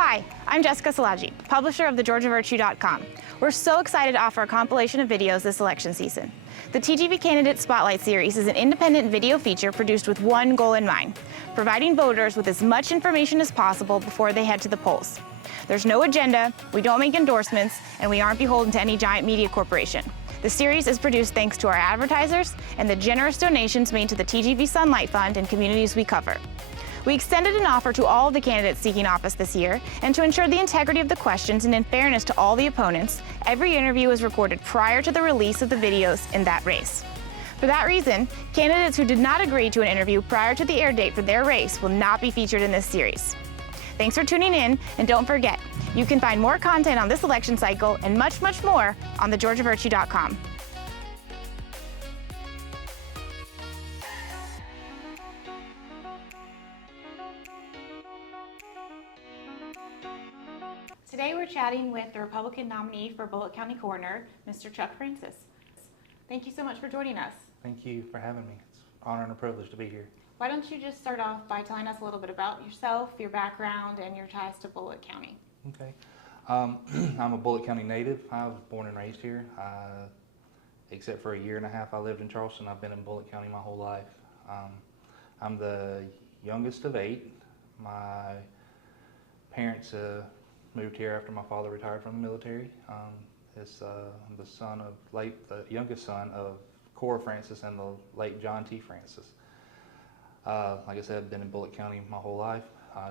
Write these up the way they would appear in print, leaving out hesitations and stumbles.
Hi, I'm Jessica Salaji, publisher of thegeorgiavirtue.com. We're so excited to offer a compilation of videos this election season. The TGV Candidate Spotlight Series is an independent video feature produced with one goal in mind: providing voters with as much information as possible before they head to the polls. There's no agenda, we don't make endorsements, and we aren't beholden to any giant media corporation. The series is produced thanks to our advertisers and the generous donations made to the TGV Sunlight Fund and communities we cover. We extended an offer to all of the candidates seeking office this year, and to ensure the integrity of the questions and in fairness to all the opponents, every interview was recorded prior to the release of the videos in that race. For that reason, candidates who did not agree to an interview prior to the air date for their race will not be featured in this series. Thanks for tuning in, and don't forget, you can find more content on this election cycle and much, much more on thegeorgiavirtue.com. Today we're chatting with the Republican nominee for Bulloch County Coroner, Mr. Chuck Francis. Thank you so much for joining us. Thank you for having me. It's an honor and a privilege to be here. Why don't you just start off by telling us a little bit about yourself, your background, and your ties to Bulloch County? Okay. I'm a Bulloch County native. I was born and raised here. Except for a year and a half I lived in Charleston. I've been in Bulloch County my whole life. I'm the youngest of 8. My parents moved here after my father retired from the military. I'm the youngest son of Cora Francis and the late John T. Francis. Like I said, I've been in Bulloch County my whole life.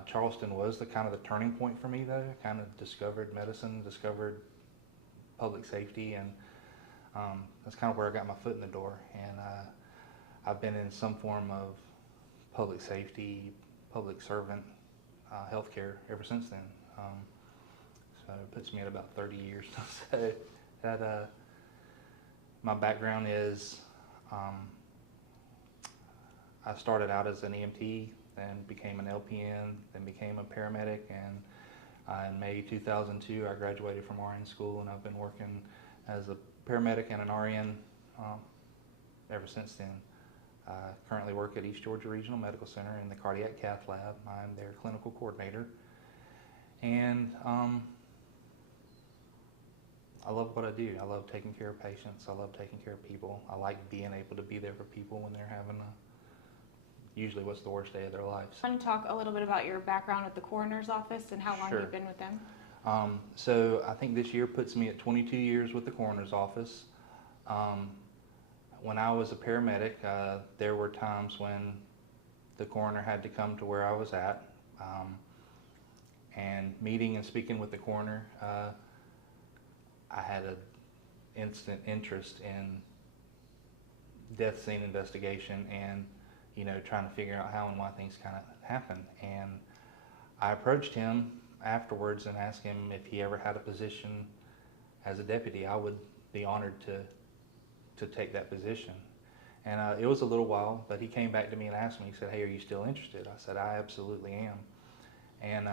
Charleston was the kind of the turning point for me, though. I kind of discovered medicine, discovered public safety, and that's kind of where I got my foot in the door. And I've been in some form of public safety, public servant, healthcare ever since then. So it puts me at about 30 years. So that my background is I started out as an EMT, then became an LPN, then became a paramedic, and in May 2002 I graduated from RN school, and I've been working as a paramedic and an RN ever since then. I currently work at East Georgia Regional Medical Center in the Cardiac Cath Lab. I'm their clinical coordinator, and I love what I do. I love taking care of patients. I love taking care of people. I like being able to be there for people when they're having usually what's the worst day of their lives. I want to talk a little bit about your background at the coroner's office and how long you've been with them. So I think this year puts me at 22 years with the coroner's office. When I was a paramedic, there were times when the coroner had to come to where I was at, and meeting and speaking with the coroner, I had an instant interest in death scene investigation and trying to figure out how and why things kind of happen. And I approached him afterwards and asked him if he ever had a position as a deputy. I would be honored to take that position. And it was a little while, but he came back to me and asked me, he said, "Hey, are you still interested?" I said, "I absolutely am." And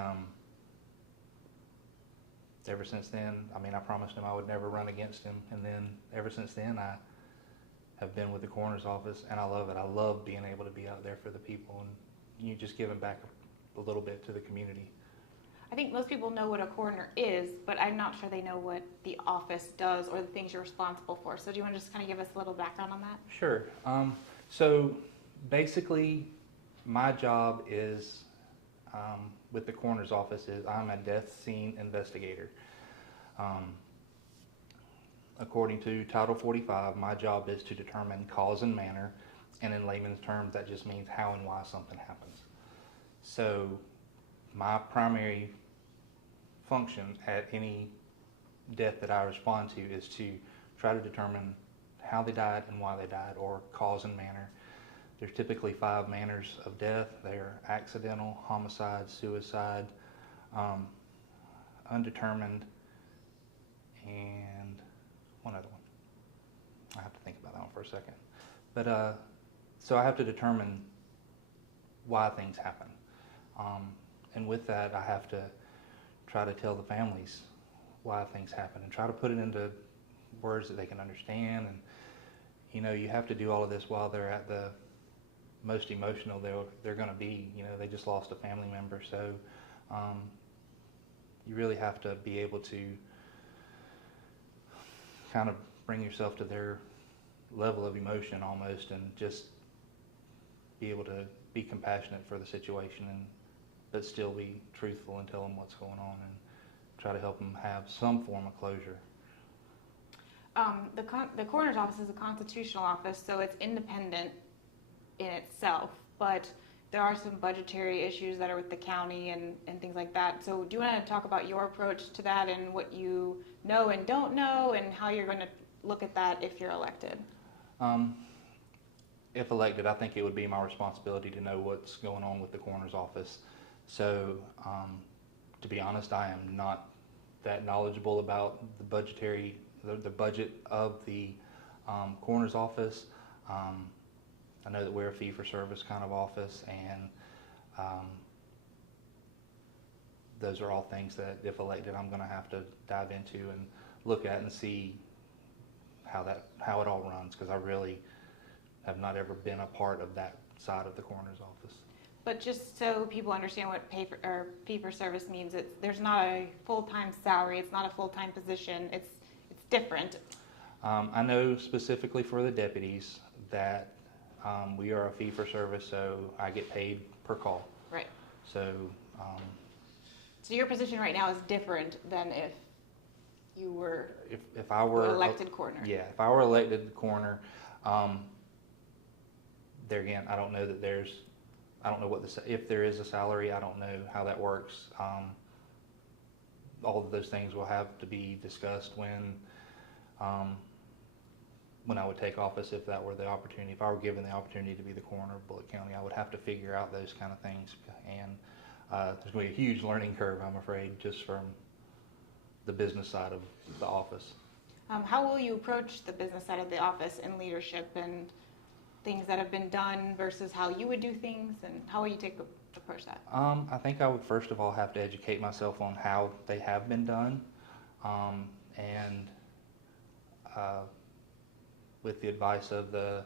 ever since then, I promised him I would never run against him. And then ever since then, I have been with the coroner's office, and I love it. I love being able to be out there for the people and just giving back a little bit to the community. I think most people know what a coroner is, but I'm not sure they know what the office does or the things you're responsible for. So do you want to just kind of give us a little background on that? Sure. So basically, my job is with the coroner's office is I'm a death scene investigator. According to Title 45, my job is to determine cause and manner, and in layman's terms, that just means how and why something happens. So my primary function at any death that I respond to is to try to determine how they died and why they died, or cause and manner. There's typically 5 manners of death. They're accidental, homicide, suicide, undetermined, and one other one. I have to think about that one for a second. But so I have to determine why things happen. And with that, I have to try to tell the families why things happen and try to put it into words that they can understand. And you have to do all of this while they're at the most emotional they're going to be. They just lost a family member, so you really have to be able to kind of bring yourself to their level of emotion almost, and just be able to be compassionate for the situation, and but still be truthful and tell them what's going on, and try to help them have some form of closure. The coroner's office is a constitutional office, so it's independent in itself, but there are some budgetary issues that are with the county and things like that. So do you want to talk about your approach to that and what you know and don't know, and how you're going to look at that if you're elected? If elected, I think it would be my responsibility to know what's going on with the coroner's office. So, to be honest, I am not that knowledgeable about the budget of the coroner's office. I know that we're a fee-for-service kind of office, and those are all things that, if elected, I'm going to have to dive into and look at and see how it all runs, because I really have not ever been a part of that side of the coroner's office. But just so people understand what fee-for-service means, there's not a full-time salary. It's not a full-time position. It's different. I know specifically for the deputies that we are a fee-for-service, so I get paid per call. Right. So. So your position right now is different than if you were if I were elected coroner. Yeah, if I were elected coroner, there again, I don't know that I don't know if there is a salary. I don't know how that works. All of those things will have to be discussed when I would take office, if that were the opportunity. If I were given the opportunity to be the coroner of Bulloch County, I would have to figure out those kind of things, and there's going to be a huge learning curve, I'm afraid, just from the business side of the office. How will you approach the business side of the office and leadership and things that have been done versus how you would do things, and how will you approach that? I think I would first of all have to educate myself on how they have been done, and with the advice of the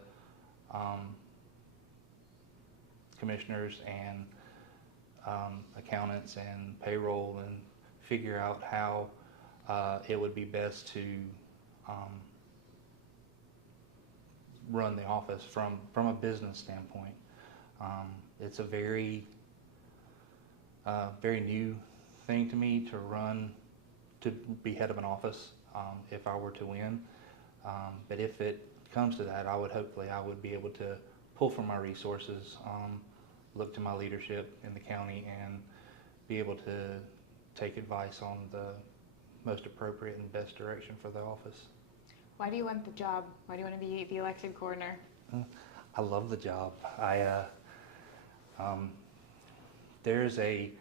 commissioners and accountants and payroll, and figure out how it would be best to run the office from a business standpoint. It's a very new thing to me to be head of an office if I were to win. But if it comes to that, I would be able to pull from my resources, look to my leadership in the county, and be able to take advice on the most appropriate and best direction for the office. Why do you want the job? Why do you want to be the elected coroner? I love the job. There's a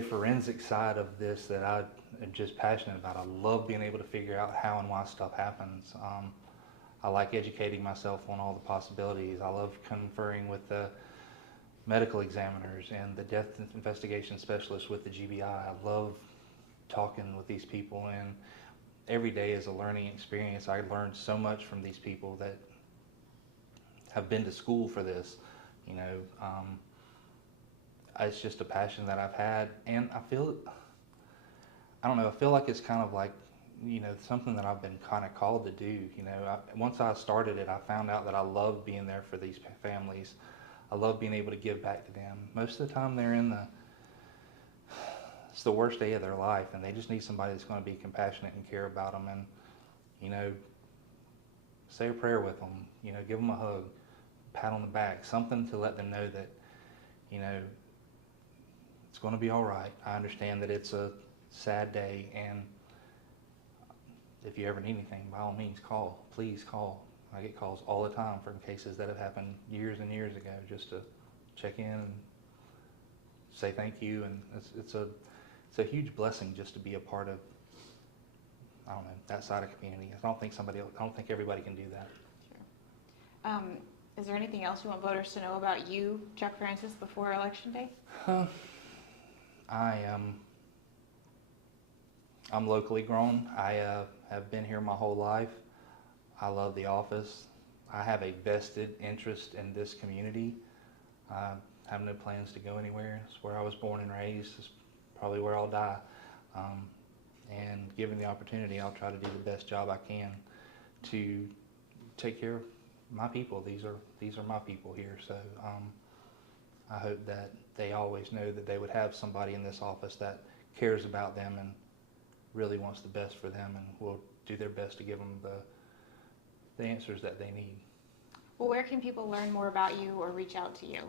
forensic side of this that I am just passionate about. I love being able to figure out how and why stuff happens. I like educating myself on all the possibilities. I love conferring with the medical examiners and the death investigation specialists with the GBI. I love talking with these people, and every day is a learning experience. I learned so much from these people that have been to school for this. It's just a passion that I've had, and I feel like it's kind of like, something that I've been kind of called to do. Once I started it, I found out that I love being there for these families. I love being able to give back to them. Most of the time they're it's the worst day of their life, and they just need somebody that's going to be compassionate and care about them, and, say a prayer with them, give them a hug, pat on the back, something to let them know that, it's going to be all right. I understand that it's a sad day, and if you ever need anything, by all means, please call. I get calls all the time from cases that have happened years and years ago, just to check in and say thank you, and it's a huge blessing just to be a part of, that side of community. I don't think everybody can do that. Sure. Is there anything else you want voters to know about you, Chuck Francis, before Election Day? I'm locally grown. I have been here my whole life. I love the office. I have a vested interest in this community. I have no plans to go anywhere. It's where I was born and raised. It's probably where I'll die. And given the opportunity, I'll try to do the best job I can to take care of my people. These are my people here. So I hope that they always know that they would have somebody in this office that cares about them and really wants the best for them, and will do their best to give them the answers that they need. Well, where can people learn more about you or reach out to you?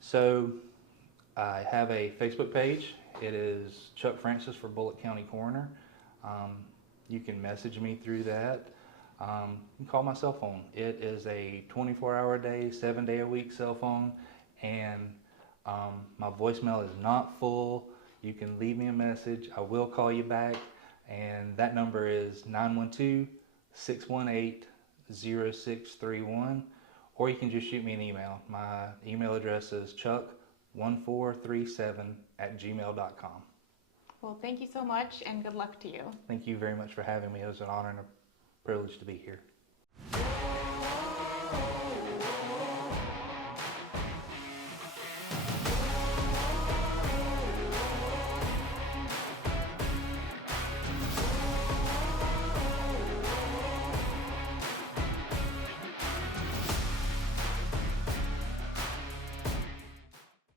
So I have a Facebook page. It is Chuck Francis for Bulloch County Coroner. You can message me through that. You can call my cell phone. It is a 24-hour-a-day, 7-day-a-week cell phone, and my voicemail is not full. You can leave me a message. I will call you back, and that number is 912-618-0631, or you can just shoot me an email. My email address is chuck1437@gmail.com. Well, thank you so much, and good luck to you. Thank you very much for having me. It was an honor and a privilege to be here.